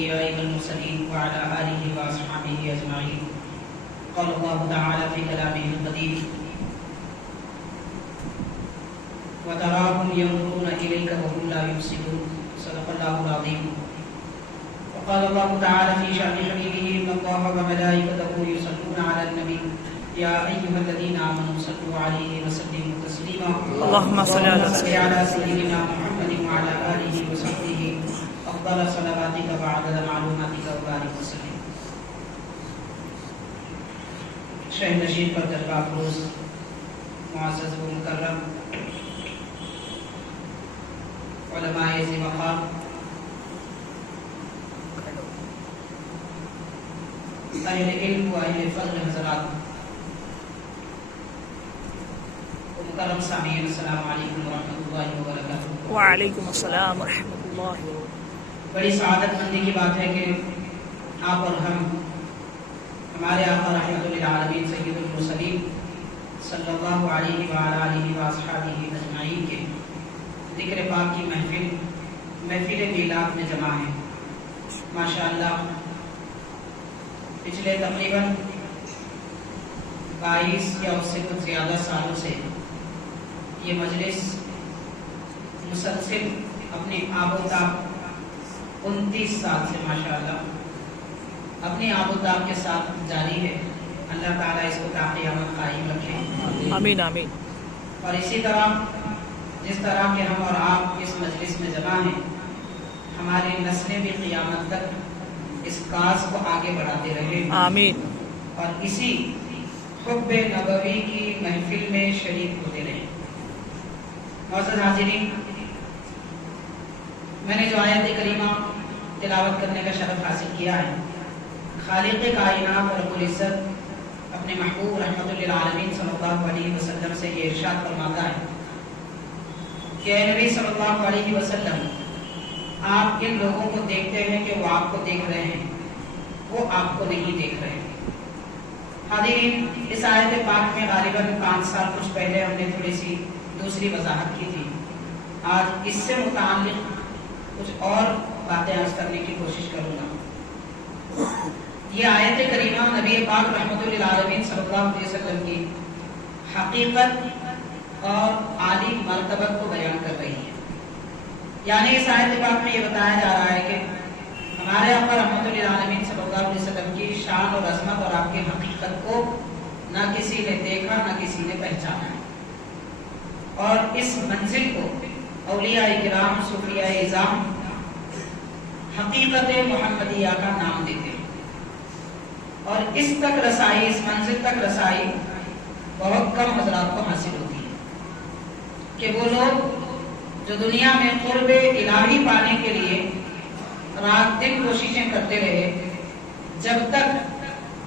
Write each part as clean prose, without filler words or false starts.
الأنبياء والمرسلين وعلى آله وأصحابه أجمعين. قال الله تعالى في كلامه القديم: وتراهم ينظرون إليك وهم لا يبصرون. صدق الله العظيم. وقال الله تعالى في شأن حبيبه: إن الله وملائكته يصلون على النبي يا أيها الذين آمنوا صلوا عليه وسلموا تسليما. اللهم صل على سيدنا محمد وعلى آله وصحبه أفضل صلواتك وعدد معلوماتك وبارك وسلم. شہ نشین پر درگاہ افروز معزز و مکرم علماء ذی وقار، اہل علم و اہل فضل حضرات و مکرم سامعین، السلام علیکم ورحمۃ اللہ وبرکاتہ. وعلیکم السلام ورحمۃ اللہ. بڑی سعادت مندی کی بات ہے کہ آپ اور ہم ہمارے آقا رحمۃ للعالمین سید المرسلین صلی اللہ علیہ وآلہ وصحبہ اجمعین کے ذکر پاک کی محفل میلاد میں جمع ہیں. ماشاءاللہ پچھلے تقریباً 22 یا اس سے کچھ زیادہ سالوں سے یہ مجلس مسلسل اپنے آب و تاب 29 سال سے ماشاءاللہ اپنی آب و تاب کے ساتھ جاری ہے. اللہ تعالیٰ اس کو تا قیامت قائم رکھے. آمین آمین. اور اسی طرح جس طرح کہ ہم اور آپ اس مجلس میں جمع ہیں، ہماری نسلیں بھی قیامت تک اس کاز کو آگے بڑھاتے رہے. آمین. اور اسی حب نبوی کی محفل میں شریک ہوتے رہے. معزز حاضرین، میں نے جو آیت کریمہ تلاوت کرنے کا شرف حاصل کیا ہے، خالق کائنات رب العزت اپنے محبوب رحمت للعالمین صلی اللہ علیہ وسلم سے یہ ارشاد فرماتا ہے کہ اے نبی صلی اللہ علیہ وسلم، آپ ان لوگوں کو دیکھتے ہیں کہ وہ آپ کو دیکھ رہے ہیں، وہ آپ کو نہیں دیکھ رہے ہیں. حاضرین، اس آیت پاک میں غالباً 5 سال کچھ پہلے ہم نے تھوڑی سی دوسری وضاحت کی تھی. آج اس سے متعلق کچھ اور باتیں عرض کرنے کی کوشش کروں گا. یہ آیت کریمہ نبی پاک رحمت للعالمین صلی اللہ علیہ وسلم کی حقیقت اور عالی مرتبت کو بیان کر رہی ہے. یعنی اس آیت پاک میں یہ بتایا جا رہا ہے کہ ہمارے آقا رحمت للعالمین صلی اللہ علیہ وسلم کی شان اور عظمت اور آپ کی حقیقت کو نہ کسی نے دیکھا نہ کسی نے پہچانا ہے. اور اس منزل کو اولیاء کرام صوفیاء اعظام حقیقت محمدیہ کا نام دیتے ہیں. اور اس تک رسائی، اس منزل تک رسائی بہت کم حضرات کو حاصل ہوتی ہے کہ وہ لوگ جو دنیا میں قرب الہی پانے کے لیے رات دن کوششیں کرتے رہے، جب تک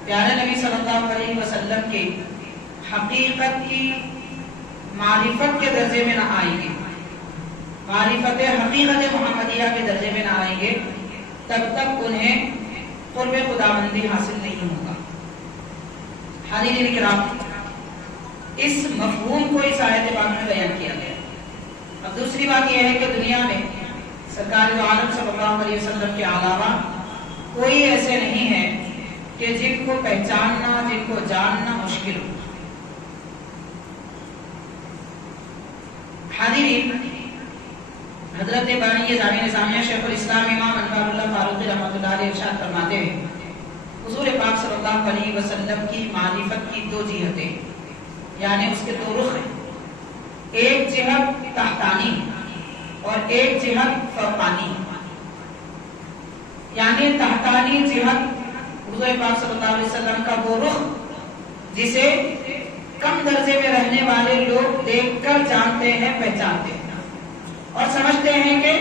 پیارے نبی صلی اللہ علیہ وسلم کی حقیقت کی معرفت کے درجے میں نہ آئیں گے، معرفت حقیقت محمدیہ کے درجے میں نہ آئیں گے، تب تک انہیں قرب خداوندی حاصل نہیں ہوگا. حاضرین کرام، اس مفہوم کو اس آیت پاک میں بیان کیا گیا. اب دوسری بات یہ ہے کہ دنیا میں سرکار دو عالم صلی اللہ علیہ وسلم کے علاوہ کوئی ایسے نہیں ہے کہ جن کو پہچاننا، جن کو جاننا مشکل ہو. حاضرین، حضرت بانی جامع نظامیہ شیخ الاسلام امام انوار اللہ فاروقی رحمۃ اللہ علیہ ارشاد فرماتے ہیں، حضور پاک صلی اللہ علیہ وسلم کی معرفت کی 2 جہتیں، یعنی اس کے 2 رخ ہیں. ایک جہت تحتانی اور ایک جہت فوقانی. یعنی تحتانی جہت حضور پاک صلی اللہ علیہ وسلم کا وہ رخ جسے کم درجے میں رہنے والے لوگ دیکھ کر جانتے ہیں، پہچانتے ہیں اور سمجھتے ہیں کہ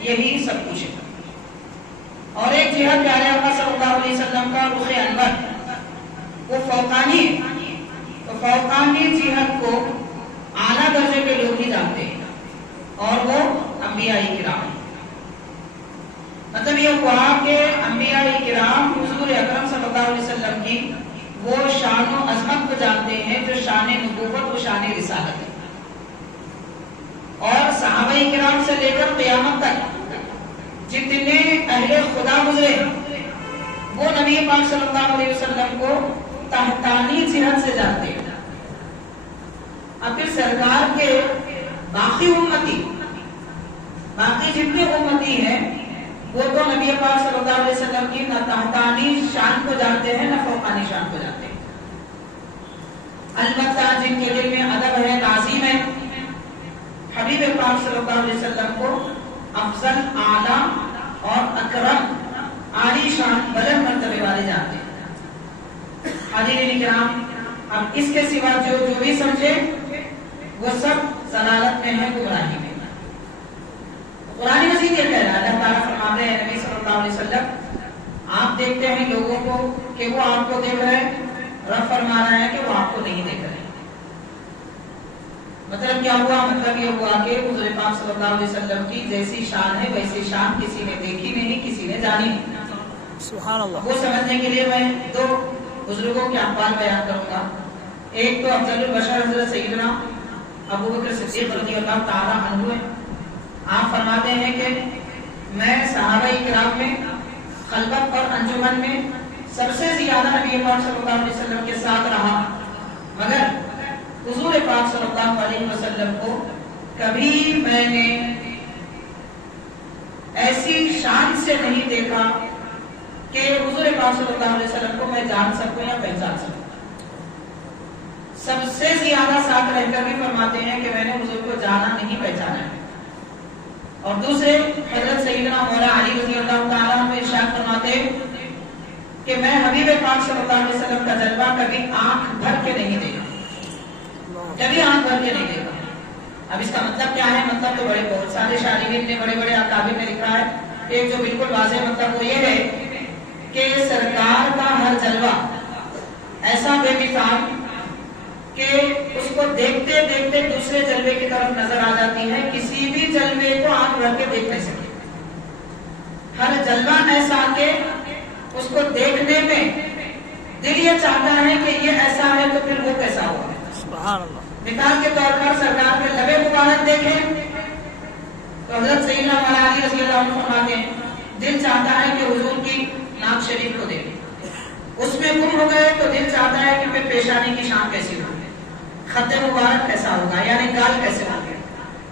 یہی سب کچھ ہے. اور ایک جہت پیارے آقا صلی اللہ علیہ وسلم کا رخ انور، وہ فوقانی ہے. تو فوقانی جہت کو اعلیٰ درجے کے لوگ ہی جانتے ہیں اور وہ انبیاء کرام ہیں. مطلب یہ ہوا کہ انبیاء کرام حضور اکرم صلی اللہ علیہ وسلم کی وہ شان و عظمت کو جانتے ہیں جو شان نبوت و شان رسالت ہے. اور صحابہ کرام سے لے کر قیامت تک جتنے اہل خدا نبی پاک صلی اللہ علیہ وسلم کو تحتانی جہت سے جانتے ہیں، اب پھر سرکار کے باقی جتنے امتی ہیں وہ تو نبی پاک صلی اللہ علیہ وسلم کی نہ تحتانی شان کو جانتے ہیں نہ فوقانی شان کو جانتے ہیں۔ البتہ جن کے دل میں ادب ہے، تعظیم ہے، حبیب پاک صلی اللہ علیہ وسلم کو افضل، اعلیٰ اور اکرم، عالی شان، بلند مرتبے والے جانتے ہیں۔ حاضرین کرام، اب اس کے سوا جو بھی سمجھے وہ سب ضلالت میں ہے، گمراہی میں۔ قرآن مجید یہ کہہ رہا ہے، اللہ تعالیٰ فرماتے ہیں نبی صلی اللہ علیہ وسلم آپ دیکھتے ہیں لوگوں کو کہ وہ آپ کو دیکھ رہے ہیں، رب فرما رہا ہے کہ وہ آپ کو نہیں دیکھ رہے۔ مطلب کیا ہوا؟ مطلب یہ ہوا کہ حضور پاک صلی اللہ علیہ وسلم کی جیسی شان ہے ویسی شان کسی نے دیکھی نہیں، کسی نے جانی نہیں۔ سبحان اللہ۔ وہ سمجھنے کے لیے میں دو بزرگوں کے اقوال بیان کروں گا۔ ایک تو افضل البشر حضرت سیدنا ابو بکر صدیق رضی اللہ تعالیٰ عنہ ہے۔ آپ فرماتے ہیں کہ میں صحابہ کرام میں، خلوت اور انجمن میں سب سے زیادہ نبی پاک صلی اللہ علیہ وسلم کے ساتھ رہا، مگر حضور پاک صلی اللہ علیہ وسلم کو کبھی میں نے ایسی شان سے نہیں دیکھا کہ حضور پاک صلی اللہ علیہ وسلم کو میں جان سکوں یا پہچان سکوں۔ سب سے زیادہ ساتھ رہ کر بھی فرماتے ہیں کہ میں نے حضور کو جانا نہیں، پہچانا ہے۔ اور دوسرے حضرت سیدنا مولا علی رضی اللہ تعالیٰ عنہ ارشاد فرماتے کہ میں حبیب پاک صلی اللہ علیہ وسلم کا جلوہ کبھی آنکھ بھر کے نہیں دیکھا، کبھی آنکھ بھر کے نہیں دیکھا۔ اب اس کا مطلب کیا ہے؟ مطلب تو بہت سارے شارحین نے، بڑے اکابر نے لکھا ہے۔ ایک جو بالکل واضح مطلب وہ یہ ہے کہ سرکار کا ہر جلوہ ایسا بے مثال کہ اس کو دیکھتے دیکھتے دوسرے جلوے کی طرف نظر آ جاتی ہے، کسی بھی جلوے کو آنکھ بھر کے دیکھ نہیں سکتے۔ ہر جلوہ ایسا کہ اس کو دیکھنے میں دل یہ چاہتا ہے کہ یہ ایسا ہے تو پھر وہ کیسا ہوگا۔ سبحان اللہ۔ مثال کے طور پر سرکار کے لبے مبارک دیکھیں تو حضرت سیدنا مولا علی رضی اللہ عنہ فرماتے ہیں دل چاہتا ہے کہ حضور کی ناک شریف کو دیکھیں، اس میں گم ہو گئے تو دل چاہتا ہے کہ پھر پیشانی کی شان کیسی ہوگی، خط مبارک کیسا ہوگا، یعنی گال کیسے ہوں گے،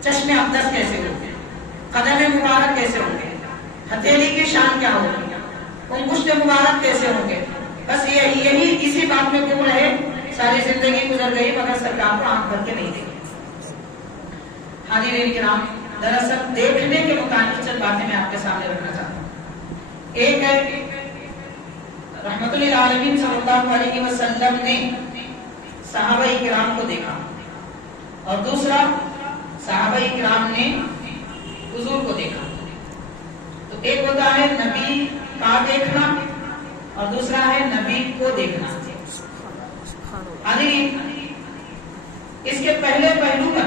چشم اقدس کیسے ہوں گے، قدم مبارک کیسے ہوں گے، ہتھیلی کی شان کیا ہوگی، انگشت مبارک کیسے ہوں گے۔ بس یہی اسی بات میں گم رہے، ساری زندگی گزر گئی مگر سرکار کو آنکھ بھر کے نہیں دیکھی۔ حاضرین کرام، دراصل دیکھنے کے متعلق چند باتیں میں آپ کے سامنے رکھنا چاہتا ہوں۔ ایک ہے رحمت للعالمین صلی اللہ علیہ وسلم نے صحابہ کرام کو دیکھا، اور دوسرا صحابہ کرام نے حضور کو دیکھا۔ تو ایک ہوتا ہے نبی کا دیکھنا اور دوسرا ہے نبی کو دیکھنا۔ اس کے پہلے پہلو پر،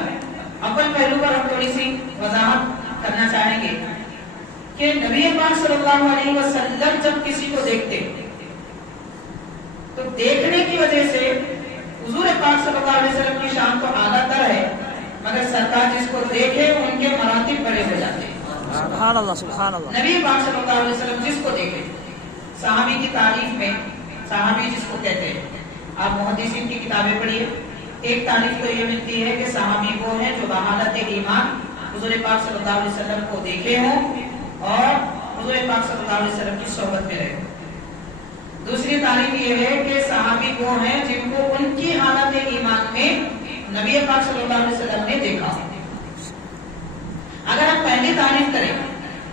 اول پہلو پر ہم تھوڑی سی وضاحت کرنا چاہیں گے کہ نبی پاک صلی اللہ علیہ وسلم جب کسی کو دیکھتے تو دیکھنے کی وجہ سے حضور پاک صلی اللہ علیہ وسلم کی شان تو اعلیٰ تر ہے، مگر سرکار جس کو دیکھے ان کے مراتب بڑے ہو جاتے ہیں۔ سبحان اللہ، سبحان اللہ۔ نبی پاک صلی اللہ علیہ وسلم جس کو دیکھے، صحابی کی تعریف میں، صحابی جس کو کہتے ہیں، آپ محدثین کی کتابیں پڑھیے، ایک تعریف تو یہ ملتی ہے کہ صحابی وہ ہیں جو بحالت ایمان حضور پاک صلی اللہ علیہ وسلم کو دیکھے ہوں اور حضور پاک صلی اللہ علیہ وسلم کی صحبت میں رہے۔ دوسری تعریف یہ ہے کہ صحابی وہ ہیں جن کو ان کی حالت ایمان میں نبی پاک صلی اللہ علیہ وسلم نے دیکھا۔ اگر ہم پہلی تعریف کریں،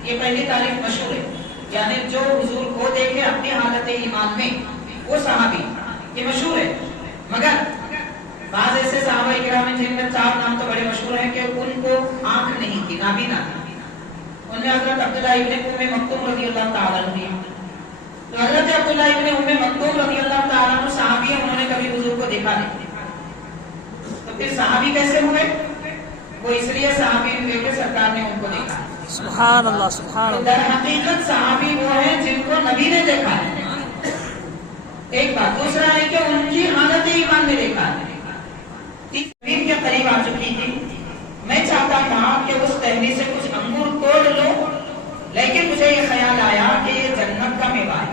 یہ پہلی تعریف مشہور ہے، یعنی جو حضور کو دیکھے اپنی حالت ایمان میں وہ صحابی، یہ مشہور ہے۔ مگر بعض ایسے صحابہ کرام ہیں جن میں چار نام تو بڑے مشہور ہیں کہ ان کو آنکھ نہیں تھی، نابینا تھی۔ ان میں حضرت عبداللہ ابن ام مکتوم رضی اللہ تعالیٰ عنہ، تو حضرت عبداللہ ابن ام مکتوم رضی اللہ تعالیٰ عنہ صحابی ہیں، انہوں نے کبھی حضور کو دیکھا نہیں۔ تو پھر صحابی کیسے ہوئے؟ وہ اس لیے صحابی ہوئے کہ سرکار نے ان کو دیکھا۔ سبحان اللہ، سبحان اللہ۔ در حقیقت صحابی وہ ہیں جن کو نبی نے دیکھا ہے، ایک بات۔ دوسرا ہے کہ ان کی حالت ایمان نے دیکھا ہے۔ تحریر کے قریب آ چکی تھی، میں چاہتا تھا کہ اس تحریر سے کچھ انگور توڑ لو، لیکن مجھے یہ خیال آیا کہ یہ جنت کا میوہ ہے،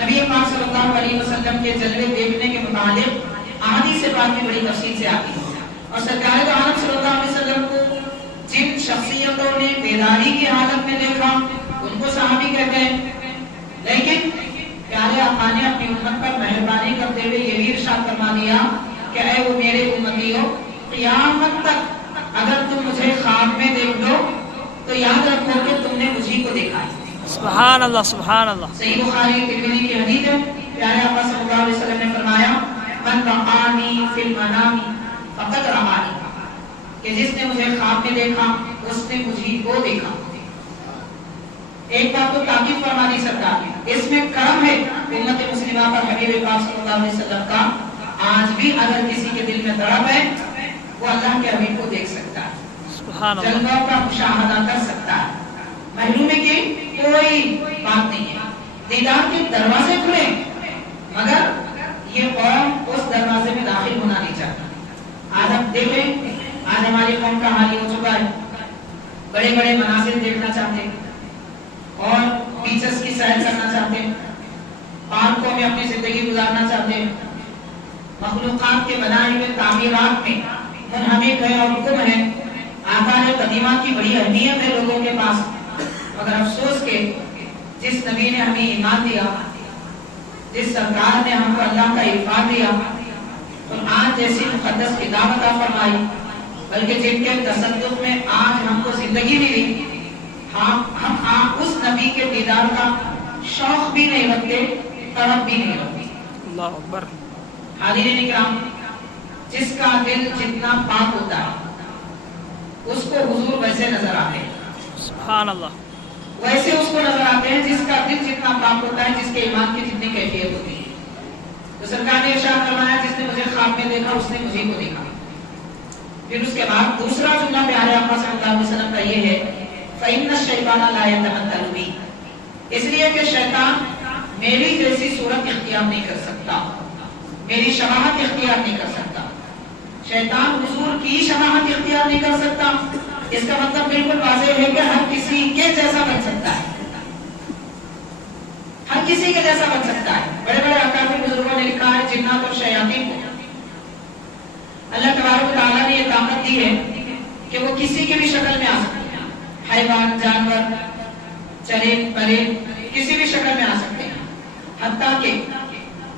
نبی پاک صلی اللہ علیہ وسلم کے جلوے دیکھنے کے متعلق احادیث پاک میں بڑی تفصیل سے آتی ہے، اور سرکار دو عالم صلی اللہ علیہ وسلم کو جن شخصیتوں نے بیداری کی حالت میں دیکھا ان کو صحابی کہتے ہیں، لیکن پیارے آقا نے اپنی امت پر مہربانی کرتے ہوئے یہ بھی ارشاد فرما دیا کہ اے وہ میرے امتیوں، قیامت تک اگر تم مجھے خواب میں دیکھ لو تو یاد رکھو کہ تم نے مجھی کو دیکھا ہے۔ سبحان اللہ سبحان اللہ۔ صحیح بخاری ترمذی کی حدیث ہے، پیارے آقا صلی اللہ علیہ وسلم نے فرمایا من رآنی فی المنام فقد رآنی، کہ جس نے مجھے خواب میں دیکھا اس نے مجھی کو دیکھا۔ ایک بات تو تاکید فرما دی سرکار نے، اس میں کرم ہے امت مسلمہ پر حبیب پاک صلی اللہ علیہ وسلم کا، آج بھی اگر کسی کے دل میں تڑپ ہے وہ اللہ کے حبیب کو دیکھ سکتا ہے، سبحان اللہ۔ جلووں کا مشاہدہ کر سکتا ہے، محرومی کی کوئی بات نہیں ہے۔ دیدار کے دروازے کھلے مگر یہ قوم اس دروازے میں داخل ہونا نہیں چاہتا۔ آج ہم دیکھیں، آج ہماری قوم کا حال ہو چکا ہے، بڑے بڑے مناظر دیکھنا چاہتے ہیں اور بیچز کی سیر کرنا چاہتے ہیں، پارکوں میں اپنی زندگی گزارنا چاہتے ہیں، مخلوقات کے بنائے ہوئے تعمیرات میں منہمک ہے اور گم ہے۔ آثار قدیمہ کی بڑی اہمیت ہے لوگوں کے پاس، مگر افسوس کہ جس نبی نے ہمیں ایمان دیا، جس سرکار نے ہم کو اللہ کا عرفان دیا، قرآن جیسی مقدس کتاب عطا فرمائی، بلکہ جن کے تصدق میں آج ہم کو زندگی ملی، ہم اس نبی کے دیدار کا شوق بھی نہیں رکھتے، طلب بھی نہیں رکھتے۔ اللہ اکبر۔ حاضرین کرام، جس کا دل جتنا پاک ہوتا ہے اس کو حضور ویسے نظر آتے ہیں، سبحان اللہ۔ ویسے اس کو نظر آتے ہیں جس کا دل جتنا پاک ہوتا ہے، جس کے ایمان کی جتنی کیفیت ہوتی ہے۔ تو سرکار نے ارشاد فرمایا جس نے مجھے خواب میں دیکھا اس نے مجھے کو دیکھا۔ پھر اس کے بعد دوسرا جملہ پیارے آقا صلی اللہ علیہ وسلم کا یہ ہے فَإِنَّ الشَّيْطَانَ لَا يَتَمَثَّلُ بِي، اس لیے کہ شیطان میری جیسی صورت اختیار نہیں کر سکتا، میری شباہت اختیار نہیں کر سکتا۔ شیطان حضور کی شباہت اختیار نہیں کر سکتا، اس کا مطلب بالکل واضح ہے کہ ہر کسی کے جیسا بن سکتا ہے، ہر کسی کے جیسا بن سکتا ہے۔ بڑے بڑے اکابر بزرگوں نے لکھا ہے جنات اور شیاطین کو اللہ تبارک و تعالیٰ نے یہ طاقت دی ہے کہ وہ کسی کی بھی شکل میں آ سکتے ہیں، حیوان، جانور، چرند، پرند، کسی بھی شکل میں آ سکتے ہیں۔ حتیٰ کہ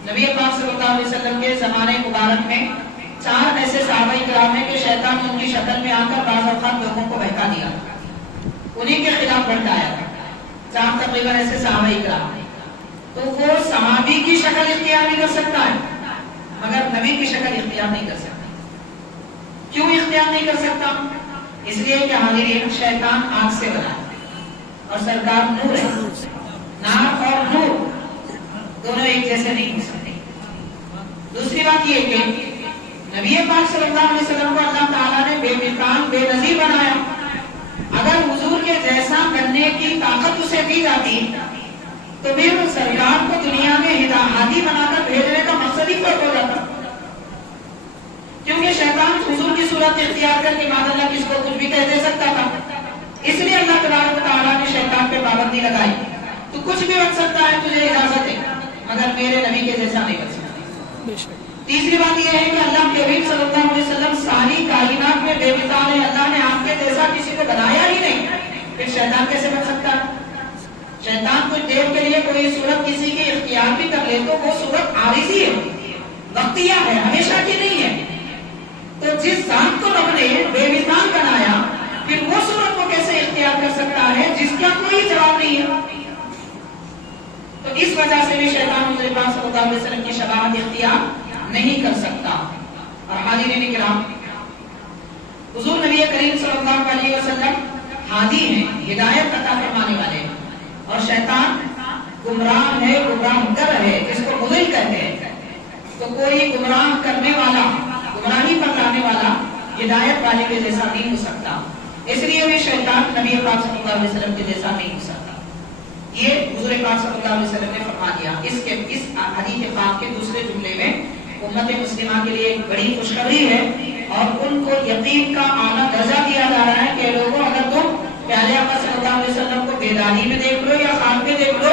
نبی پاک صلی اللہ علیہ وسلم کے زمانے مبارک میں 4 ایسے صحابہ کرام ہیں کہ شیطان نے ان کی شکل میں آ کر بعض اوقات لوگوں کو بہکا دیا، انہیں کے خلاف بھڑکایا۔ 4 تقریباً ایسے صحابہ کرام ہیں، تو وہ صحابی کی شکل اختیار نہیں کر سکتا ہے مگر نبی کی شکل اختیار نہیں کر سکتا۔ کیوں اختیار نہیں کر سکتا؟ اس لیے کہ حاضرین شیطان آگ سے بنا اور سرکار نور ہے، نار اور نور دونوں ایک جیسے نہیں ہو سکتے۔ دوسری بات یہ کہ نبی پاک صلی اللہ علیہ وسلم کو اللہ تعالیٰ نے بے مثال بے نظیر بنایا، اگر حضور کے جیسا کرنے کی طاقت اسے دی جاتی تو پھر سرکار کو دنیا میں ہادی بنا کر بھیجنے کا مقصد ہی فرق ہو جاتا، کیونکہ شیطان حضور کی صورت اختیار کر کے بعد اللہ کس کو کچھ بھی کہہ دے سکتا تھا۔ اس لیے اللہ تبارک و تعالیٰ نے شیطان پہ پابندی لگائی، تو کچھ بھی بن سکتا ہے، تجھے اجازت ہے، مگر میرے نبی کے جیسا نہیں بن سکتا۔ تیسری بات یہ ہے کہ اللہ کے حبیب صلی اللہ علیہ وسلم ساری کائنات میں بے مثال ہے، اللہ نے آپ کے جیسا کسی کو بنایا ہی نہیں، پھر شیطان کیسے بن سکتا ہے؟ شیطان کچھ دیر کے لیے کوئی صورت کسی کے اختیار بھی کر لے تو وہ صورت عارضی ہے، وقتیہ ہے، ہمیشہ کی نہیں ہے۔ تو جس ذات کو رب نے بے مثال بنایا پھر وہ صورت کو کیسے اختیار کر سکتا ہے جس کا کوئی جواب نہیں ہے؟ تو اس وجہ سے بھی شیطان حضور پاک صلی اللہ علیہ وسلم کی شباہت اختیار نہیں کر سکتا۔ اور حاضرین کرام، حضور نبی کریم صلی اللہ علیہ وسلم ہادی ہیں، ہدایت عطا فرمانے والے ہیں، اور شیطان گمراہ ہے، گمراہ کر ہے، جس کو مضل کہتے ہیں۔ تو کوئی گمراہ کرنے والا، گمراہی پر لانے والا ہدایت والے کے جیسا نہیں ہو سکتا، اس لیے بھی شیطان نبی پاک صلی اللہ علیہ وسلم کے جیسا نہیں ہو سکتا۔ یہ حضور پاک صلی اللہ علیہ وسلم نے فرما دیا۔ اس حدیث پاک کے دوسرے جملے میں امت مسلمہ کے لیے ایک بڑی خوشخبری ہے اور ان کو یقین کا اعلیٰ درجہ دیا جا رہا ہے کہ لوگوں اگر تم پیارے آقا صلی اللہ علیہ وسلم کو بیداری میں دیکھ لو یا خواب میں دیکھ لو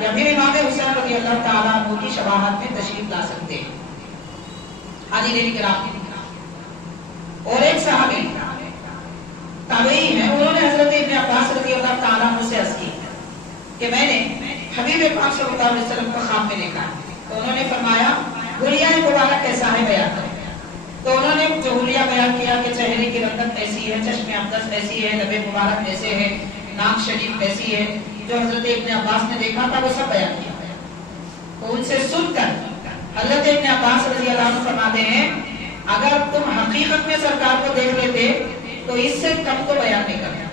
یا پھر امام حسین رضی اللہ تعالیٰ عنہ کی شباہت میں تشریف لا سکتے ہیں. حاضرین کرام، اور ایک صحابی تابعی ہیں، انہوں نے حضرت ابن عباس رضی اللہ تعالیٰ عنہ سے عرض کی کہ میں نے حبیب پاک صلی اللہ علیہ وسلم کو خواب میں دیکھا. تو انہوں نے فرمایا حلیہ مبارک کیسا ہے بیان کریں. تو انہوں نے جو حلیہ بیان کیا کہ چہرے کی رنگت ایسی ہے، چشم اقدس ایسی ہے، لب مبارک ایسے ہے، ناک شریف ایسی ہے، جو حضرت ابن عباس نے دیکھا تھا وہ سب بیان کیا. تو ان سے سن کر حضرت ابن عباس رضی اللہ عنہ فرماتے ہیں اگر تم حقیقت میں سرکار کو دیکھ لیتے تو اس سے کم تو بیان نہیں کرنا.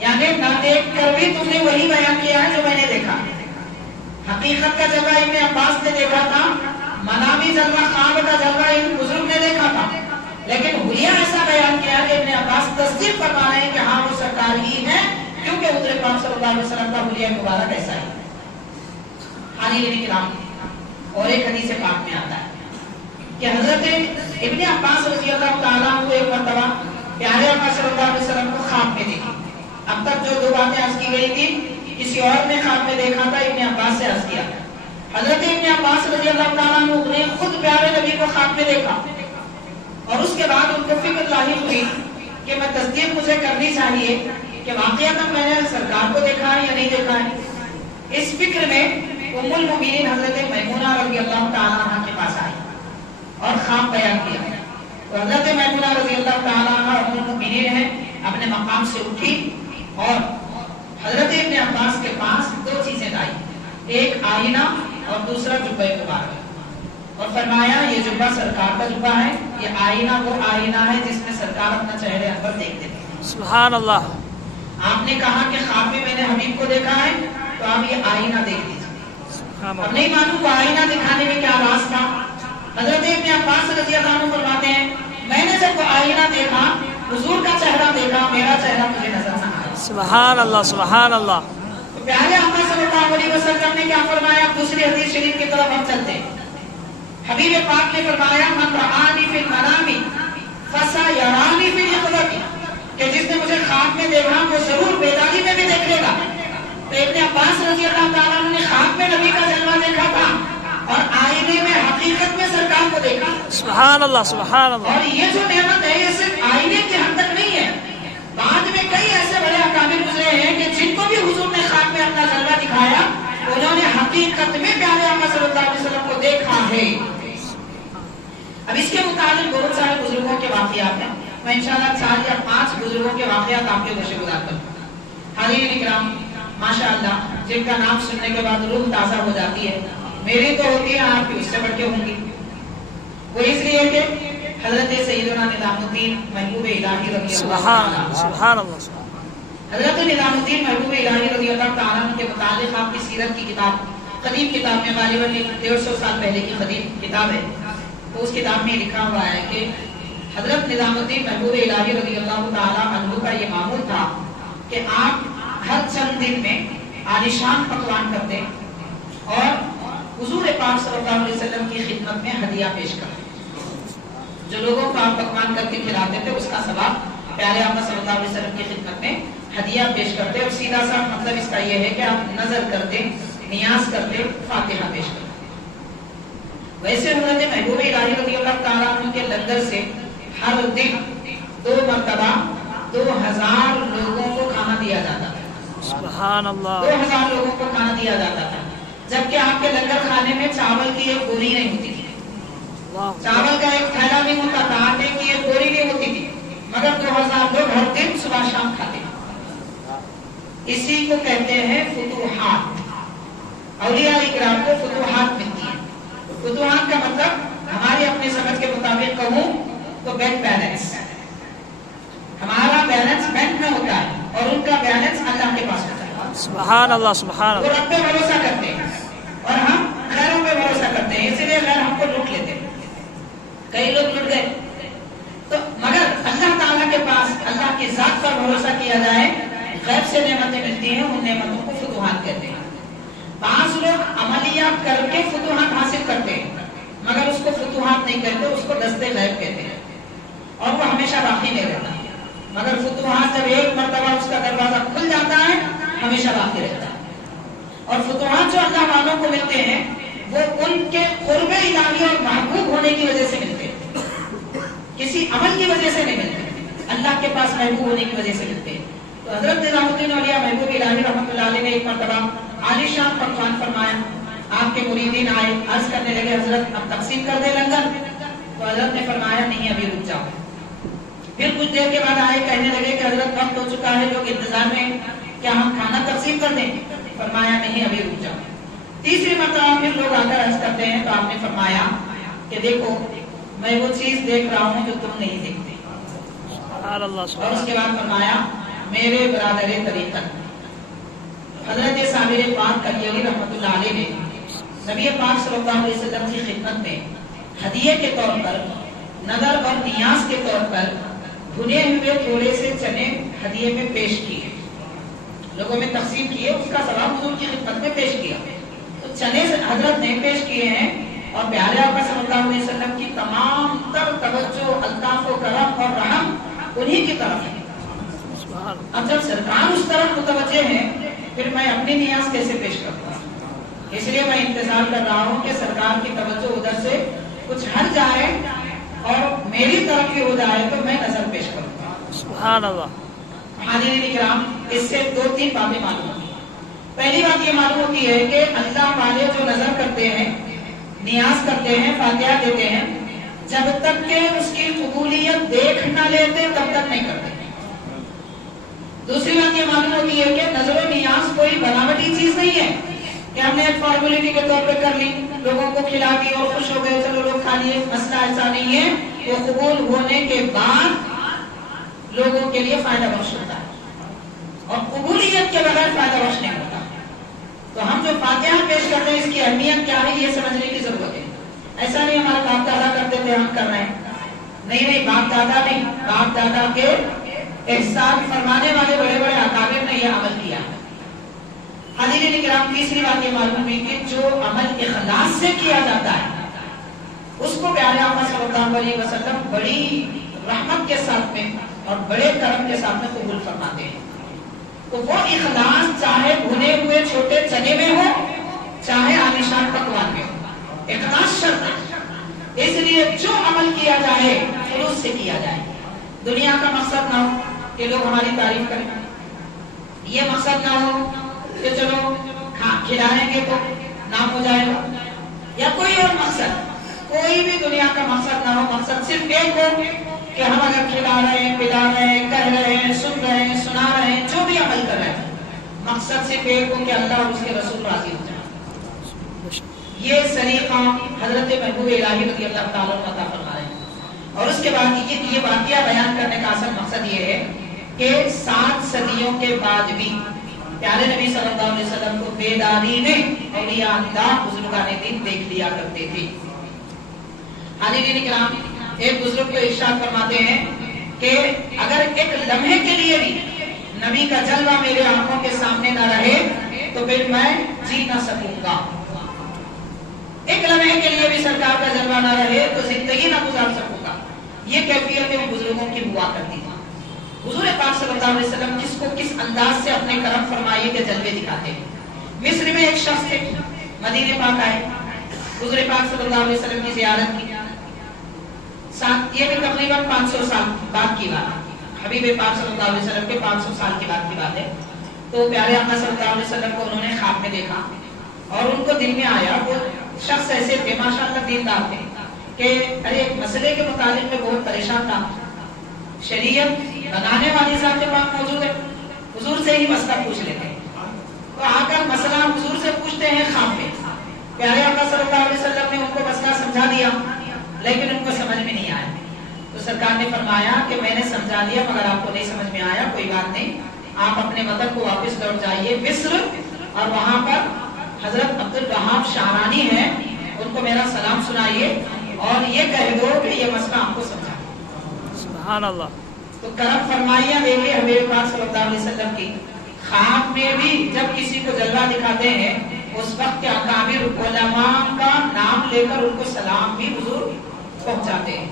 یعنی نہ دیکھ کر بھی تم نے وہی بیان کیا ہے جو میں نے دیکھا. حقیقت کا جلوہ ابن عباس نے دیکھا تھا، منامی جلوہ خواب کا جلوہ ابن بزرگ نے دیکھا تھا، لیکن حلیہ ایسا بیان کیا کہ ابن عباس تصدیق فرما رہے ہیں کہ ہاں وہ سرکار ہی ہے، کیونکہ حضور پاک صلی اللہ علیہ وسلم کا حلیہ مبارک ایسا ہے. حاضرین کرام، اور ایک حدیث پاک میں آتا ہے کہ حضرت ابن عباس رضی اللہ تعالیٰ عنہ ایک مرتبہ پیارے آقا صلی اللہ علیہ وسلم کو خواب میں دیکھی. اب تک جو دو باتیں عرض کی گئی تھی کسی اور نے خواب میں دیکھا تھا، ابن عباس سے عرض کیا. حضرت ابن عباس رضی اللہ تعالیٰ عنہ نے خود پیارے نبی کو خواب میں دیکھا اور اس کے بعد ان کو فکر لاحق ہوئی کہ میں تصدیق مجھے کرنی چاہیے کہ واقعہ میں نے سرکار کو دیکھا ہے یا نہیں دیکھا ہے. اس فکر میں ام المؤمنین حضرت میمونہ رضی اللہ تعالیٰ عنہ کے پاس آئی اور خواب بیان کیا. تو حضرت میمونہ رضی اللہ تعالیٰ عنہ ام المؤمنین ہیں، اپنے مقام سے اٹھی اور حضرت ابن عباس کے پاس دو چیزیں لائی، ایک آئینہ اور دوسرا جبہ مبارک، اور فرمایا یہ جبہ سرکار کا جبہ ہے، یہ آئینہ وہ آئینہ ہے جس میں سرکار اپنا چہرے انور دیکھتے تھے. سبحان اللہ. آپ نے کہا کہ خواب میں نے حبیب کو دیکھا ہے تو آپ یہ آئینہ دیکھ لیجیے. اب نہیں معلوم وہ آئینہ دکھانے میں کیا راز تھا. حضرت ابن عباس رضی اللہ عنہ فرماتے ہیں میں نے جب وہ آئینہ دیکھا، حضور کا چہرہ دیکھا، میرا چہرہ مجھے نظر نہ آیا. سبحان اللہ سبحان اللہ. پیارے آقا صلی اللہ علیہ وسلم نے کیا فرمایا؟ دوسری حدیث شریف کی طرف ہم چلتے ہیں. حبیب پاک نے فرمایا من رآنی فی المنام فسیرانی فی الیقظۃ، کہ جس نے مجھے خواب میں دیکھا وہ ضرور بیداری میں بھی دیکھ لے گا. تو ابن عباس رضی اللہ تعالیٰ عنہ نے خواب میں نبی کا جلوہ دیکھا تھا اور آئینے میں حقیقت میں سرکار کو دیکھا. سبحان اللہ سبحان اللہ. اور یہ جو نعمت ہے یہ صرف آئینے کی حد تک نہیں ہے، بعد میں کئی ایسے بڑے اکابر گزرے ہیں کہ جن کو بھی حضور نے خواب میں اپنا جلوہ دکھایا، انہوں نے حقیقت میں پیارے آقا صلی اللہ علیہ وسلم کو دیکھا ہے. اب اس کے متعلق بہت سارے بزرگوں کے واقعات ہیں، میں انشاءاللہ 4 یا 5 بزرگوں کے واقعات آپ کے گوشے گزار کروں. حاضرین کرام، ماشاءاللہ جن کا نام سننے کے بعد روح تازہ ہو جاتی ہے، میری تو ہوتی ہے، آپ کی اس سے بڑھ کے ہوں گی. وہ اس لیے کہ حضرت سیدنا نظام الدین محبوب الہی رضی اللہ عنہ، سبحان اللہ. حضرت نظام الدین محبوب الہی رضی اللہ تعالیٰ عنہ کے متعلق آپ کی سیرت کی کتاب، قدیم کتاب میں غالباً 150 سال پہلے کی قدیم کتاب ہے، تو اس کتاب میں لکھا ہوا ہے کہ حضرت نظام الدین محبوب الہی رضی اللہ تعالیٰ عنہ کا یہ معمول تھا کہ آپ ہر چند دن میں عالیشان پکوان کرتے اور حضور پاک صلی اللہ علیہ وسلم کی خدمت میں ہدیہ پیش کرتے. جو لوگوں کو آپ پکوان کر کے کھلاتے تھے اس کا ثواب پیارے آقا صلی اللہ علیہ وسلم کی خدمت میں ہدیہ پیش کرتے. اور سیدھا سا مطلب اس کا یہ ہے کہ آپ نظر کرتے، نیاز کرتے، فاتحہ پیش کرتے. ویسے حضرت محبوب الہی رضی اللہ تعالیٰ عنہ کے لنگر سے ہر دن 2 مرتبہ 2000 لوگوں کو کھانا دیا جاتا تھا. سبحان اللہ. 2000 لوگوں کو کھانا دیا جاتا تھا، جبکہ آپ کے لنگر کھانے میں چاول کی ایک بوری نہیں ہوتی تھی، چاول کا ایک تھیلا نہیں ہوتا تھا، آٹے کی ایک بوری نہیں ہوتی تھی، مگر 2000 لوگ ہر دن صبح شام کھاتے. اسی کو کہتے ہیں فتوحات. اولیاء اکرام کو فتوحات ملتی ہیں. فتوحات کا مطلب ہماری اپنے سمجھ کے مطابق کہوں تو بینک بیلنس. ہمارا بیلنس بینک میں ہوتا ہے اور ان کا بیلنس اللہ کے پاس ہوتا ہے. سبحان اللہ سبحان وہ اللہ. رب پہ بھروسہ کرتے ہیں اور ہم غیروں پہ بھروسہ کرتے ہیں، اسی لیے غیر ہم کو لوٹ لیتے ہیں. کئی لوگ لوٹ گئے تو مگر اللہ تعالیٰ کے پاس اللہ کی ذات پر بھروسہ کیا جائے، غیب سے نعمتیں ملتی ہیں، ان نعمتوں کو فتوحات کہتے ہیں. بعض لوگ عملیات کر کے فتوحات حاصل کرتے ہیں مگر اس کو فتوحات نہیں کہتے، اس کو دستے غیب کہتے ہیں اور وہ ہمیشہ باقی نہیں رہتا. مگر فتوحات جب ایک مرتبہ اس کا دروازہ کھل جاتا ہے ہمیشہ باقی رہتا ہے. اور فتوحات جو اللہ والوں کو ملتے ہیں وہ ان کے قرب الہی اور محبوب ہونے کی وجہ سے ملتے ہیں، کسی عمل کی وجہ سے نہیں ملتے، اللہ کے پاس محبوب ہونے کی وجہ سے ملتے ہیں۔ تو حضرت نظام الدین اولیاء محبوب الہی رحمۃ اللہ علیہ نے ایک مرتبہ عالی شان پکوان فرمایا، آپ کے مریدین آئے، عرض کرنے لگے حضرت اب تقسیم کر دے لنگر، تو حضرت نے فرمایا نہیں ابھی رک جاؤ۔ پھر کچھ دیر کے بعد آئے، کہنے لگے کہ حضرت وقت ہو چکا ہے، لوگ انتظار میں، کیا ہم کھانا تقسیم کر دیں؟ فرمایا نہیں ابھی رک جاؤ۔ تیسری مرتبہ پھر لوگ آ کر عرض کرتے ہیں تو آپ نے فرمایا کہ دیکھو میں وہ چیز دیکھ رہا ہوں جو تم نہیں دیکھتے، اور اس کے بعد فرمایا میرے برادر طریقت حضرت صابر پاک کلیوی رحمۃ اللہ علیہ نے نبی پاک صلی اللہ علیہ وسلم کی خدمت میں ہدیے کے طور پر، نظر اور نیاز کے طور پر بھنے ہوئے تھوڑے سے چنے ہدیے میں پیش کیے، لوگوں میں تقسیم کیے، اس کا ثواب حضور کی خدمت میں پیش کیا۔ تو چنے حضرت نے پیش کیے ہیں، اور پیارے آقا صلی اللہ علیہ وسلم کی تمام تر توجہ، الطاف و کرم اور رحم انہی کی طرف ہے۔ اب جب سرکار اس طرف متوجہ ہے پھر میں اپنی نیاز کیسے پیش کرتا ہوں؟ اس لیے میں انتظار کر رہا ہوں کہ سرکار کی توجہ ادھر سے کچھ ہٹ جائے اور میری طرف کی ہو جائے تو میں نظر پیش کروں۔ سبحان اللہ۔ حاضرین کرام، اس سے دو تین باتیں معلوم ہوتی ہیں۔ پہلی بات یہ معلوم ہوتی ہے کہ اللہ والے جو نظر کرتے ہیں، نیاز کرتے ہیں، فاتحہ دیتے ہیں، جب تک کہ اس کی قبولیت دیکھ نہ لیتے تب تک نہیں کرتے۔ دوسری بات یہ معلوم ہوتی ہے کہ نظر و نیاز کوئی بناوٹی چیز نہیں ہے کہ ہم نے ایک فارمیلٹی کے طور پہ کر لی، لوگوں کو کھلا دی اور خوش ہو گئے، چلو لوگ کھا لیے، مسئلہ ایسا نہیں ہے۔ وہ قبول ہونے کے بعد لوگوں کے لیے فائدہ بخش ہوتا ہے، اور قبولیت کے بغیر فائدہ بخش نہیں ہوتا۔ تو ہم جو فاتحہ پیش کرتے ہیں اس کی اہمیت کیا ہے یہ سمجھنے کی ضرورت ہے۔ ایسا نہیں ہمارے باپ دادا کرتے تھے ہم کر رہے ہیں، نہیں، باپ دادا نہیں، باپ دادا کے احسان فرمانے والے بڑے بڑے اکابر نے یہ عمل کیا۔ حاضرین کرام، تیسری بات یہ معلوم ہوئی کہ جو عمل اخلاص سے کیا جاتا ہے اس کو پیارے آقا صلی اللہ علیہ وسلم بڑی رحمت کے ساتھ میں اور بڑے کرم کے ساتھ میں قبول فرماتے ہیں۔ تو وہ اخلاص چاہے بھنے ہوئے چھوٹے چنے میں ہو، چاہے عالیشان پکوان میں ہو، اخلاص شرط ہے۔ اس لیے جو عمل کیا جائے خلوص سے کیا جائے، دنیا کا مقصد نہ ہو کہ لوگ ہماری تعریف کریں، یہ مقصد نہ ہو کہ چلو کھلائیں گے تو نام ہو جائے گا، یا کوئی اور مقصد، کوئی بھی دنیا کا مقصد نہ ہو۔ مقصد صرف ایک ہو کہ ہم اگر کھلا رہے ہیں، پلا رہے ہیں، کہہ رہے ہیں، سن رہے ہیں، سنا رہے ہیں، جو بھی عمل کر رہے ہیں، مقصد صرف ایک ہو کہ اللہ اور اس کے رسول راضی ہو جائے۔ یہ سلیقہ حضرت محبوب الہی رضی اللہ تعالیٰ عنہ عطا فرما رہے ہیں۔ اور اس کے بعد یہ واقعہ بیان کرنے کا اصل مقصد یہ ہے کہ 7 صدیوں کے بعد بھی پیارے نبی صلی اللہ علیہ وسلم کو بیداری میں اولیاء اللہ بزرگان دین دیکھ لیا کرتے تھے۔ حاضرین کرام، ایک بزرگ کو ارشاد فرماتے ہیں کہ اگر ایک لمحے کے لیے بھی نبی کا جلوہ میرے آنکھوں کے سامنے نہ رہے تو پھر میں جی نہ سکوں گا۔ ایک لمحے کے لیے بھی سرکار کا جلوہ نہ رہے تو زندگی نہ گزار سکوں گا۔ یہ کیفیت ان بزرگوں کی ہوا کرتی تھی۔ حضور پاک صلی اللہ علیہ وسلم کس کو کس انداز سے اپنے کرم فرمائے کے جلوے دکھاتے ہیں۔ مصر میں ایک شخص تھے، مدینے پاک آئے، حضور پاک صلی اللہ علیہ وسلم کی زیارت کی۔ یہ بھی تقریباً 500 سال بعد کی بات ہے، حبیب پاک صلی اللہ علیہ وسلم کے 500 سال کے بعد کی بات ہے۔ تو پیارے آقا صلی اللہ علیہ وسلم کو انہوں نے خواب میں دیکھا اور ان کو دل میں آیا، وہ شخص ایسے تھے ماشاءاللہ دیندار تھے کہ ارے ایک مسئلے کے متعلق میں بہت پریشان تھا، شریعت بنانے والی ذات پاک موجود ہے، حضور سے ہی مسئلہ پوچھ لیتے ہیں۔ تو آ کر مسئلہ حضور سے پوچھتے ہیں خواب میں۔ پیارے آقا صلی اللہ علیہ وسلم نے ان کو مسئلہ سمجھا دیا لیکن ان کو سمجھ میں نہیں آیا۔ تو سرکار نے فرمایا کہ میں نے سمجھا دیا مگر آپ کو نہیں سمجھ میں آیا، کوئی بات نہیں، آپ اپنے وطن کو واپس لوٹ جائیے مصر، اور وہاں پر حضرت عبد الوہاب شعرانی ہیں، ان کو میرا سلام سنائیے اور یہ کہہ دو کہ یہ مسئلہ آپ کو سمجھا۔ سبحان اللہ۔ تو کرم فرمائیاں دیکھیے حبیب پاک صلی اللہ علیہ وسلم کی، خواب میں بھی جب کسی کو جلوہ دکھاتے ہیں اس وقت کے اکابر علماء کا نام لے کر ان کو سلام بھی حضور پہنچاتے ہیں۔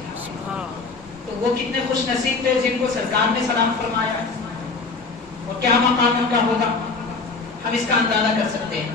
تو وہ کتنے خوش نصیب تھے جن کو سرکار نے سلام فرمایا ہے، اور کیا مقام ان کا ہوگا ہم اس کا اندازہ کر سکتے ہیں۔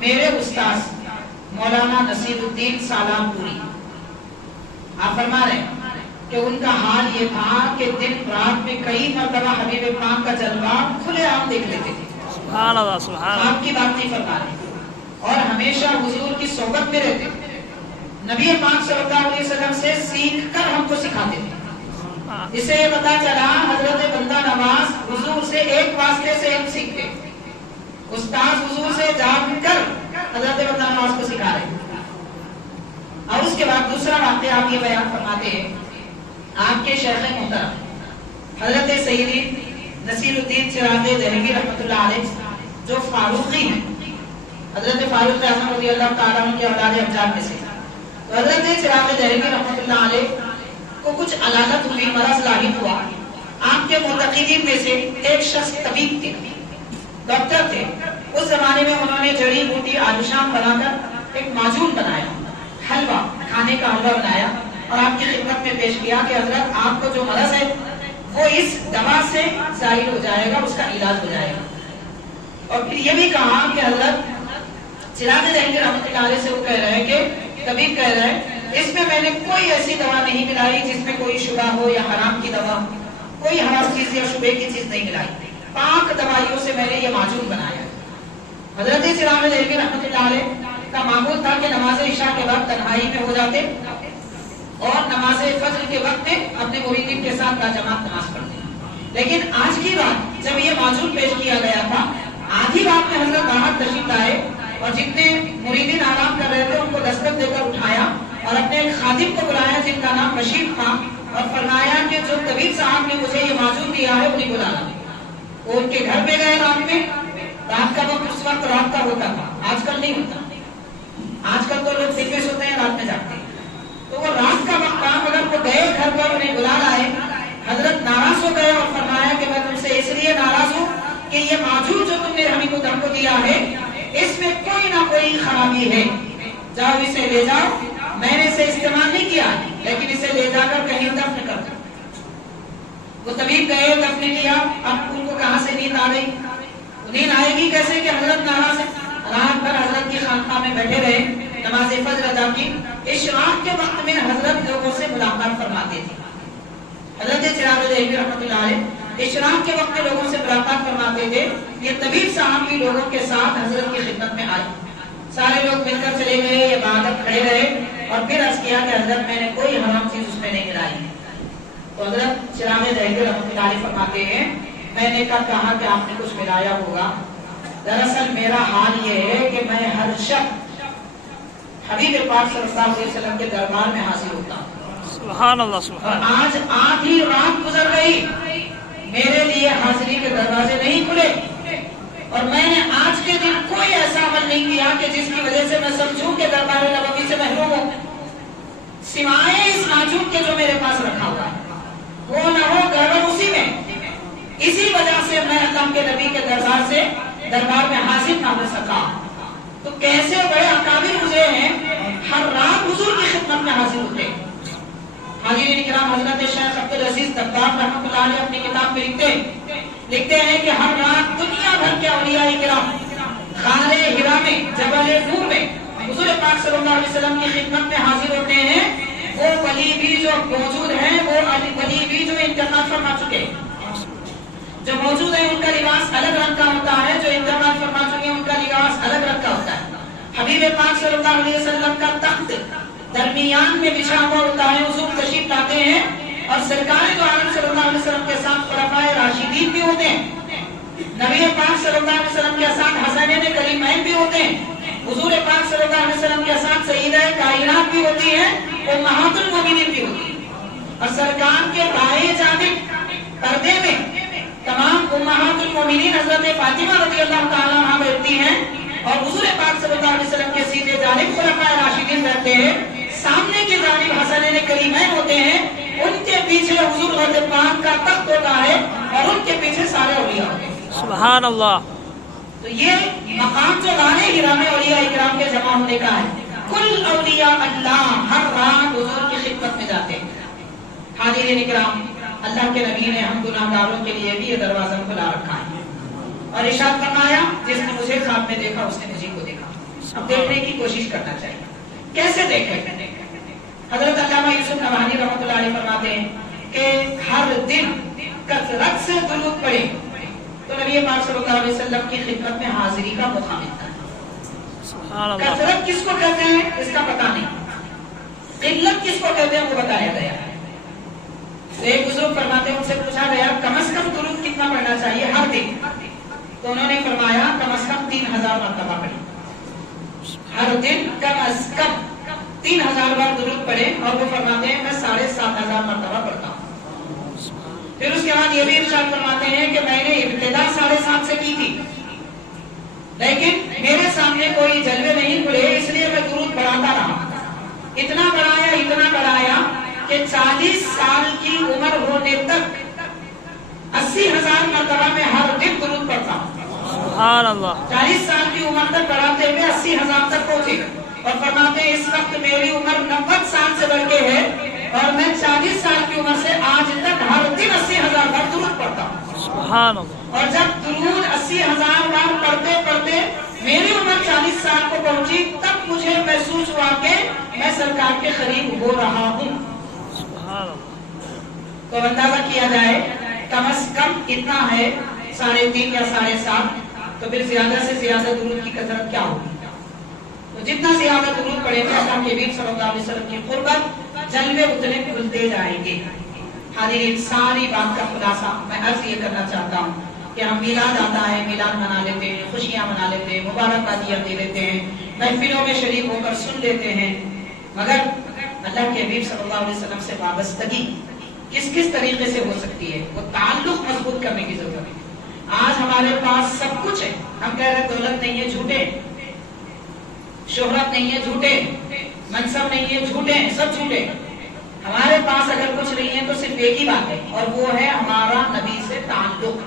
میرے استاذ مولانا نصیر الدین سالان پوری، آپ فرما رہے ہیں کہ ان کا حال یہ تھا کہ دن رات میں کئی مرتبہ حبیب پاک کا جلوہ کھلے عام دیکھ لیتے تھے. سبحان اللہ سبحان اللہ. آپ کی بات نہیں فرما رہے، اور ہمیشہ حضور کی صحبت میں رہتے تھے. نبی پاک صلی اللہ علیہ وسلم سے سیکھ کر ہم کو سکھاتے تھے. اس سے یہ پتا چلا حضرت بندہ نواز حضور سے ایک واسطے سے علم سیکھتے، استاد حضور سے جان کر حضرت بندہ نواز کو سکھا رہے. اور اس کے بعد دوسرا واقعہ آپ یہ بیان فرماتے ہیں، آپ کے شیخ محترم حضرت سیدی نصیر الدین چراغ دہلوی رحمۃ اللہ علیہ جو فاروقی ہیں، حضرت فاروق اعظم رضی اللہ تعالیٰ عنہ کے اولاد امجاد میں سے. تو حضرت چراغ دہلوی رحمۃ اللہ علیہ کو کچھ علالت ہوئی، مرض لاحق ہوا. آپ کے معتقدین میں سے ایک شخص طبیب تھے، ڈاکٹر تھے. اس زمانے میں انہوں نے جڑی بوٹی آلوشام بنا کر ایک معجون بنایا، حلوہ، کھانے کا حلوہ بنایا اور آپ کی خدمت میں پیش کیا کہ حضرت آپ کو جو مرض ہے وہ اس دوا سے ظاہر ہو جائے گا، اس کا علاج ہو جائے گا. اور پھر یہ بھی کہا کہ حضرت چراغ دہلوی رحمۃ اللہ علیہ سے وہ کہہ رہے ہیں کہ طبیب کہہ رہے ہیں اس میں میں نے کوئی ایسی دوا نہیں ملائی جس میں کوئی شبہ ہو یا حرام کی دوا، کوئی حرام چیز یا شبہ کی چیز نہیں ملائی، پاک دوائیوں سے میں نے یہ معجون بنایا. حضرت چراغ دہلوی رحمۃ اللہ علیہ کا معمول تھا کہ نماز عشاء کے بعد تنہائی میں ہو جاتے اور نماز فجر کے وقت میں اپنے مریدین کے ساتھ باجماعت نماز پڑھتے. لیکن آج کی بات جب یہ معجون پیش کیا گیا تھا، آدھی رات میں حضرت باہر تشریف لائے اور جتنے مریدین آرام کر رہے تھے ان کو دستک دے کر اٹھایا اور اپنے ایک خادم کو بلایا جن کا نام بشیر تھا اور فرمایا کہ جو طبیب صاحب نے مجھے یہ معجون دیا ہے انہیں بلانا. وہ ان کے گھر میں گئے رات میں. رات کا وقت اس وقت رات کا ہوتا تھا، آج کل نہیں ہوتا. آج کل تو لوگ دن میں سوتے ہیں، رات میں جاگتے ہیں. تو وہ رات کا وقت تھا، مگر وہ گئے گھر پر، انہیں بلا لائے. حضرت ناراض ہو گئے اور فرمایا کہ میں تم سے اس لیے ناراض ہوں کہ یہ معجون جو تم نے ہم کو دیا ہے اس میں کوئی نہ کوئی خرابی ہے. جاؤ اسے لے جاؤ، میں نے اسے استعمال نہیں کیا لیکن اسے لے جا کر کہیں دفن کر دو. وہ طبیب گئے، دفن کیا. اب ان کو کہاں سے نیند آ گئی؟ نیند آئے گی کیسے کہ حضرت ناراض ہے. رات بھر حضرت کی خانقاہ میں بیٹھے رہے، نماز فجر ادا کی. اشراق کے وقت میں حضرت لوگوں سے ملاقات فرماتے تھے. حضرت چراغ دہلوی رحمۃ اللہ علیہ اشراق کے وقت میں لوگوں سے ملاقات فرماتے تھے. یہ طبیب صاحب بھی لوگوں کے ساتھ حضرت کی خدمت میں آئے. سارے لوگ مل کر چلے گئے، یہ عبادت کھڑے رہے اور پھر عرض کیا کہ حضرت میں نے کوئی حرام چیز اس میں نہیں ملائی ہے. تو حضرت چراغ دہلوی رحمۃ اللہ علیہ فرماتے ہیں میں نے کہا کہ آپ نے کچھ ملایا ہوگا. دراصل میرا حال یہ ہے کہ میں ہر شب حبیب پاک صلی اللہ علیہ وسلم کے دربار میں حاضر ہوتا ہوں. سبحان اللہ سبحان اللہ. آج آدھی رات گزر گئی، میرے لیے حاضری کے دروازے نہیں کھلے اور میں نے آج کے دن کوئی ایسا عمل نہیں کیا کہ جس کی وجہ سے میں سمجھوں کہ دربار نبوی سے محروم ہوں، سوائے اس معجون کے جو میرے پاس رکھا ہوا ہے. وہ نہ ہو گڑبڑ اسی میں. اسی وجہ سے میں اللہ کے نبی کے دربار میں حاضر نہ ہو سکا. تو کیسے بڑے اکابر گزرے ہیں، ہر رات حضور کی خدمت میں حاضر ہوتے. حاضرین کرام، حضرت شیخ عبدالعزیز دباغ رحمۃ اللہ علیہ اپنی کتاب میں لکھتے ہیں کہ ہر رات دنیا بھر کے اولیاء کرام غار حرا میں، جبل نور میں حضور پاک صلی اللہ علیہ وسلم کی خدمت میں حاضر ہوتے ہیں. وہ ولی بھی جو موجود ہیں، وہ ولی بھی جو انتقال فرما چکے ہیں، جو موجود ہیں ان کا لباس الگ رنگ کا ہوتا ہے، جو انتقال فرما چکے ہیں ان کا لباس الگ رنگ کا ہوتا ہے. حبیب پاک صلی اللہ علیہ وسلم کا تخت درمیان میں بچھا ہوا ہوتا ہے. حضور تشریف لاتے ہیں اور سرکار دو عالم صلی اللہ علیہ وسلم کے ساتھ خلفائے راشدین بھی ہوتے ہیں. نبی پاک صلی اللہ علیہ وسلم کے ساتھ حسنین کریمین بھی ہوتے ہیں. حضور پاک صلی اللہ علیہ وسلم کے ساتھ سیدہ کائنات بھی ہوتی ہے، امہات المومنین بھی ہوتی ہے. اور سرکار کے بائیں جانب پردے میں تمام امہات المومنین حضرت فاطمہ رضی اللہ تعالیٰ عنہا بیٹھتی ہیں اور حضور پاک صلی اللہ علیہ وسلم کے سیدھے جانب خلفائے راشدین رہتے ہیں. سامنے کی جانب حسنین کریمین ہوتے ہیں، ان کے پیچھے حضور غوث پاک کا تخت ہوتا ہے اور ان کے پیچھے سارے اولیاء ہوتے ہیں. سبحان اللہ. تو یہ مقام جو غار حرا میں اولیاء کرام کے جمع ہونے کا ہے. کل اولیاء اللہ ہر رات حضور کی خدمت میں جاتے ہیں. حاضرین کرام، اللہ کے نبی نے ہم گناہگاروں کے لیے بھی یہ دروازہ کھلا رکھا ہے اور ارشاد فرمایا جس نے مجھے خواب میں دیکھا اس نے مجھے کو دیکھا. اب دیکھنے کی کوشش کرنا چاہیے. کیسے دیکھیں؟ حضرت علامہ یوسف نبہانی رحمۃ اللہ علیہ فرماتے ہیں کہ ہر دن کثرت سے درود پڑھیں تو نبی پاک صلی اللہ علیہ وسلم کی خدمت میں حاضری کا موقع ملتا ہے. کثرت کس کو کہتے ہیں اس کا پتہ نہیں، قلت کس کو کہتے ہیں وہ بتایا گیا ہے. ایک بزرگ فرماتے ہیں، ان سے پوچھا گیا کم از کم درود کتنا پڑھنا چاہیے ہر دن؟ تو انہوں نے فرمایا کم از کم 3000 مرتبہ پڑھیں. ہر دن کم از کم 3000 بار درود پڑھے. اور وہ فرماتے ہیں میں 7500 مرتبہ پڑھتا ہوں. پھر اس کے بعد یہ بھی ارشاد فرماتے ہیں کہ میں نے ابتدا 7.5 سے کی تھی، لیکن میرے سامنے کوئی جلوے نہیں کھلے، اس لیے میں درود بڑھاتا رہا. اتنا بڑھایا کہ 40 سال کی عمر ہونے تک 80,000 مرتبہ میں ہر دن درود پڑھتا ہوں. سبحان اللہ. 40 سال کی عمر تک بڑھاتے ہوئے 80,000 تک پہنچے. اور فرماتے ہیں اس وقت میری عمر 90 سال سے بڑھ کے ہے اور میں 40 سال کی عمر سے آج تک ہر دن 80,000 بار درود پڑھتا ہوں. سبحان اللہ. اور جب درود 80,000 بار پڑھتے پڑھتے میری عمر 40 سال کو پہنچی تب مجھے محسوس ہوا کہ میں سرکار کے قریب ہو رہا ہوں. سبحان اللہ. تو اندازہ کیا جائے کم از کم اتنا ہے 3.5 یا 7.5. تو پھر زیادہ سے زیادہ درود کی کثرت کیا ہوگی؟ تو جتنا زیادہ درود پڑھیں گے اللہ کے حبیب صلی اللہ علیہ وسلم کی قربت جلوے اتنے کھلتے جائیں گے. حاضرین، ساری بات کا خلاصہ میں عرض یہ کرنا چاہتا ہوں کہ ہم میلاد آتا ہے، میلاد منا لیتے ہیں، خوشیاں منا لیتے ہیں، مبارکبادیاں دے لیتے ہیں، محفلوں میں شریک ہو کر سن لیتے ہیں، مگر اللہ کے حبیب صلی اللہ علیہ وسلم سے وابستگی کس طریقے سے ہو سکتی ہے؟ وہ تعلق مضبوط کرنے کی ضرورت ہے. آج ہمارے پاس سب کچھ ہے، ہم کہہ رہے دولت نہیں ہے، جھوٹے. شہرت نہیں ہے، جھوٹے. منصب نہیں ہے، جھوٹے. سب جھوٹے. ہمارے پاس اگر کچھ نہیں ہے تو صرف ایک ہی بات ہے اور وہ ہے ہمارا نبی سے تعلق.